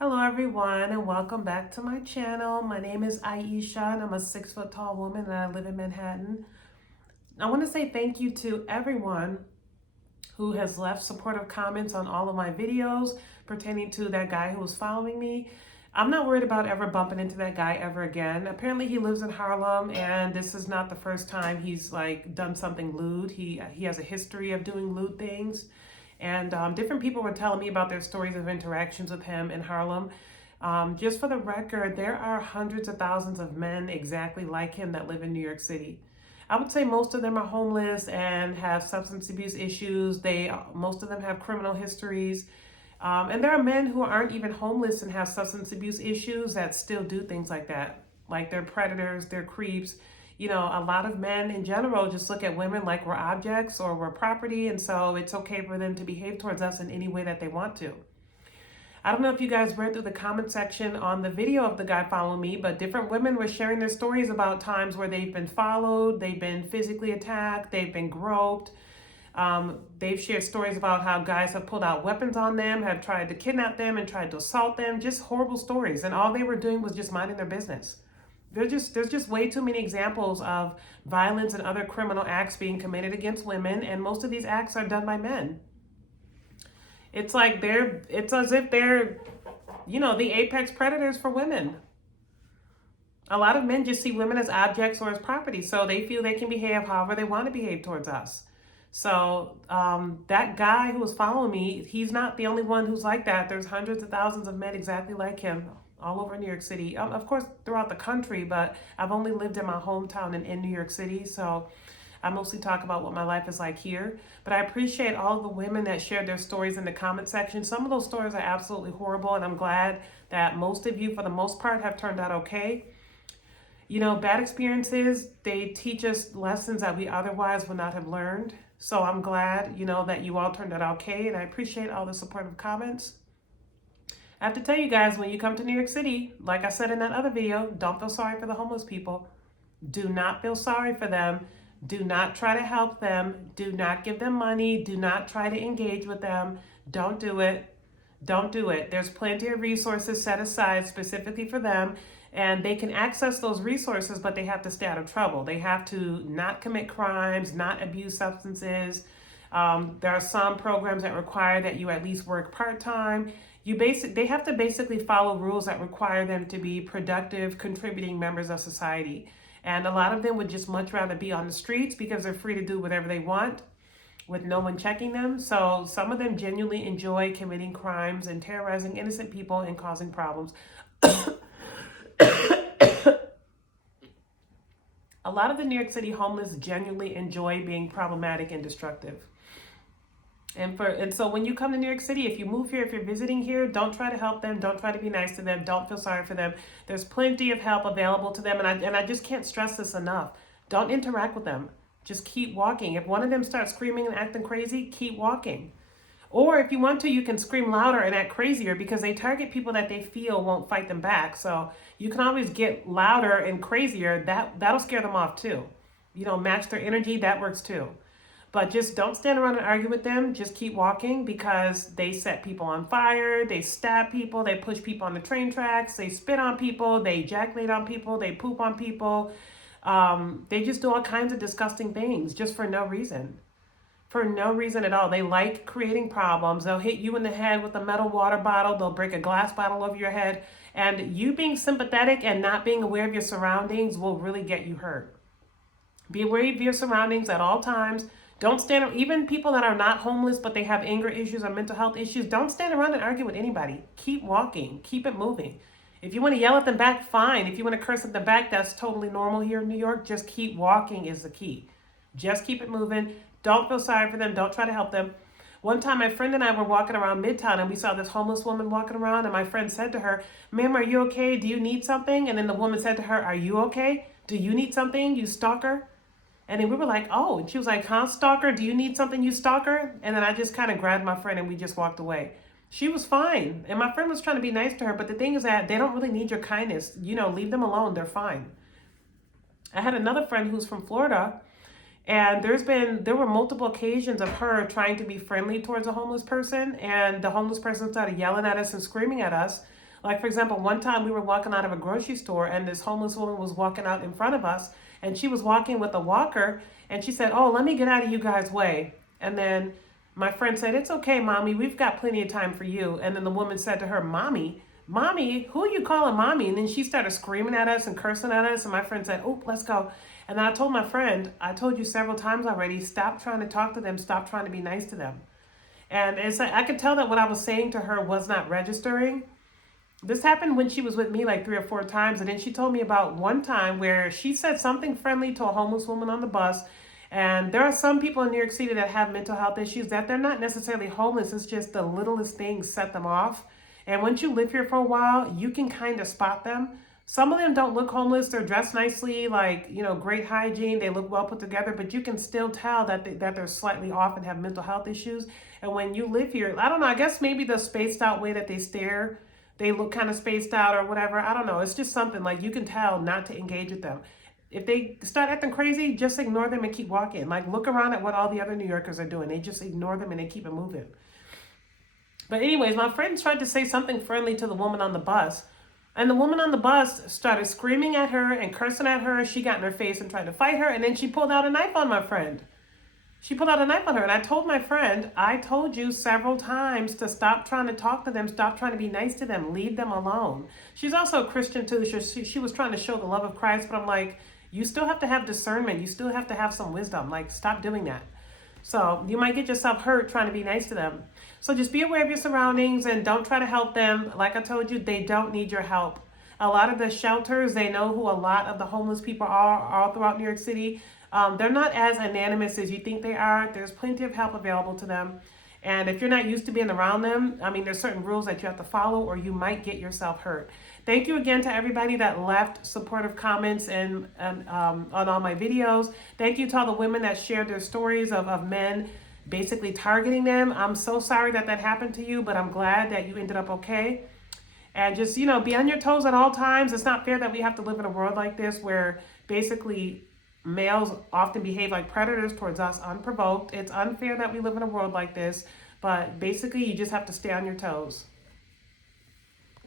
Hello everyone and welcome back to my channel. My name is Aisha and I'm a 6 foot tall woman and I live in Manhattan. I want to say thank you to everyone who has left supportive comments on all of my videos pertaining to that guy who was following me. I'm not worried about ever bumping into that guy ever again. Apparently he lives in Harlem and this is not the first time he's done something lewd. He has a history of doing lewd things. And different people were telling me about their stories of interactions with him in Harlem. Just for the record, there are hundreds of thousands of men exactly like him that live in New York City. I would say most of them are homeless and have substance abuse issues. Most of them have criminal histories. And there are men who aren't even homeless and have substance abuse issues that still do things like that. Like they're predators, they're creeps. A lot of men in general just look at women like we're objects or we're property, and so it's okay for them to behave towards us in any way that they want to. I don't know if you guys read through the comment section on the video of the guy following me, but different women were sharing their stories about times where they've been followed, they've been physically attacked, they've been groped. They've shared stories about how guys have pulled out weapons on them, have tried to kidnap them and tried to assault them, just horrible stories. And all they were doing was just minding their business. There's just way too many examples of violence and other criminal acts being committed against women, and most of these acts are done by men. It's as if they're, the apex predators for women. A lot of men just see women as objects or as property, so they feel they can behave however they want to behave towards us. So that guy who was following me, he's not the only one who's like that. There's hundreds of thousands of men exactly like him all over New York City, of course throughout the country, but I've only lived in my hometown and in New York City, so I mostly talk about what my life is like here. But I appreciate all the women that shared their stories in the comment section. Some of those stories are absolutely horrible, and I'm glad that most of you, for the most part, have turned out okay. Bad experiences, they teach us lessons that we otherwise would not have learned. So I'm glad, that you all turned out okay, and I appreciate all the supportive comments. I have to tell you guys, when you come to New York City, like I said in that other video, don't feel sorry for the homeless people. Do not feel sorry for them. Do not try to help them. Do not give them money. Do not try to engage with them. Don't do it. Don't do it. There's plenty of resources set aside specifically for them, and they can access those resources, but they have to stay out of trouble. They have to not commit crimes, not abuse substances. There are some programs that require that you at least work part-time. They have to basically follow rules that require them to be productive, contributing members of society. And a lot of them would just much rather be on the streets because they're free to do whatever they want with no one checking them. So some of them genuinely enjoy committing crimes and terrorizing innocent people and causing problems. A lot of the New York City homeless genuinely enjoy being problematic and destructive. And so when you come to New York City, if you move here, if you're visiting here, don't try to help them. Don't try to be nice to them. Don't feel sorry for them. There's plenty of help available to them. And I just can't stress this enough. Don't interact with them. Just keep walking. If one of them starts screaming and acting crazy, keep walking. Or if you want to, you can scream louder and act crazier because they target people that they feel won't fight them back. So you can always get louder and crazier. That'll scare them off too. Match their energy. That works too. But just don't stand around and argue with them. Just keep walking because they set people on fire. They stab people. They push people on the train tracks. They spit on people. They ejaculate on people. They poop on people. They just do all kinds of disgusting things just for no reason. For no reason at all. They like creating problems. They'll hit you in the head with a metal water bottle. They'll break a glass bottle over your head. And you being sympathetic and not being aware of your surroundings will really get you hurt. Be aware of your surroundings at all times. Don't stand, even people that are not homeless, but they have anger issues or mental health issues, don't stand around and argue with anybody. Keep walking. Keep it moving. If you want to yell at them back, fine. If you want to curse at them back, that's totally normal here in New York. Just keep walking is the key. Just keep it moving. Don't feel sorry for them. Don't try to help them. One time, my friend and I were walking around Midtown, and we saw this homeless woman walking around, and my friend said to her, "Ma'am, are you okay? Do you need something?" And then the woman said to her, "Are you okay? Do you need something, you stalker?" And then we were like, "Oh," and she was like, "Huh, stalker? Do you need something, you stalker?" And then I just kind of grabbed my friend and we just walked away. She was fine. And my friend was trying to be nice to her. But the thing is that they don't really need your kindness. Leave them alone. They're fine. I had another friend who's from Florida. And there were multiple occasions of her trying to be friendly towards a homeless person. And the homeless person started yelling at us and screaming at us. Like, for example, one time we were walking out of a grocery store and this homeless woman was walking out in front of us, and she was walking with a walker, and she said, "Oh, let me get out of you guys' way." And then my friend said, "It's okay, mommy, we've got plenty of time for you." And then the woman said to her, "Mommy? Mommy, who are you calling mommy?" And then she started screaming at us and cursing at us. And my friend said, "Oh, let's go." And then I told my friend, "I told you several times already, stop trying to talk to them. Stop trying to be nice to them." And it's like, I could tell that what I was saying to her was not registering. This happened when she was with me like 3 or 4 times. And then she told me about one time where she said something friendly to a homeless woman on the bus. And there are some people in New York City that have mental health issues that they're not necessarily homeless. It's just the littlest things set them off. And once you live here for a while, you can kind of spot them. Some of them don't look homeless. They're dressed nicely, like, great hygiene. They look well put together, but you can still tell that they're slightly off and have mental health issues. And when you live here, I don't know, I guess maybe the spaced out way that they stare, they look kind of spaced out or whatever. I don't know. It's just something like you can tell not to engage with them. If they start acting crazy, just ignore them and keep walking. Like, look around at what all the other New Yorkers are doing. They just ignore them and they keep it moving. But anyways, my friend tried to say something friendly to the woman on the bus. And the woman on the bus started screaming at her and cursing at her. She got in her face and tried to fight her. And then she pulled out a knife on my friend. She pulled out a knife on her. And I told my friend, "I told you several times to stop trying to talk to them. Stop trying to be nice to them. Leave them alone." She's also a Christian too. She was trying to show the love of Christ. But I'm like, you still have to have discernment. You still have to have some wisdom. Like, stop doing that. So you might get yourself hurt trying to be nice to them. So just be aware of your surroundings and don't try to help them. Like I told you, they don't need your help. A lot of the shelters, they know who a lot of the homeless people are all throughout New York City. They're not as anonymous as you think they are. There's plenty of help available to them. And if you're not used to being around them, I mean, there's certain rules that you have to follow or you might get yourself hurt. Thank you again to everybody that left supportive comments and on all my videos. Thank you to all the women that shared their stories of men basically targeting them. I'm so sorry that happened to you, but I'm glad that you ended up okay. And just, be on your toes at all times. It's not fair that we have to live in a world like this where basically males often behave like predators towards us unprovoked. It's unfair that we live in a world like this, but basically you just have to stay on your toes.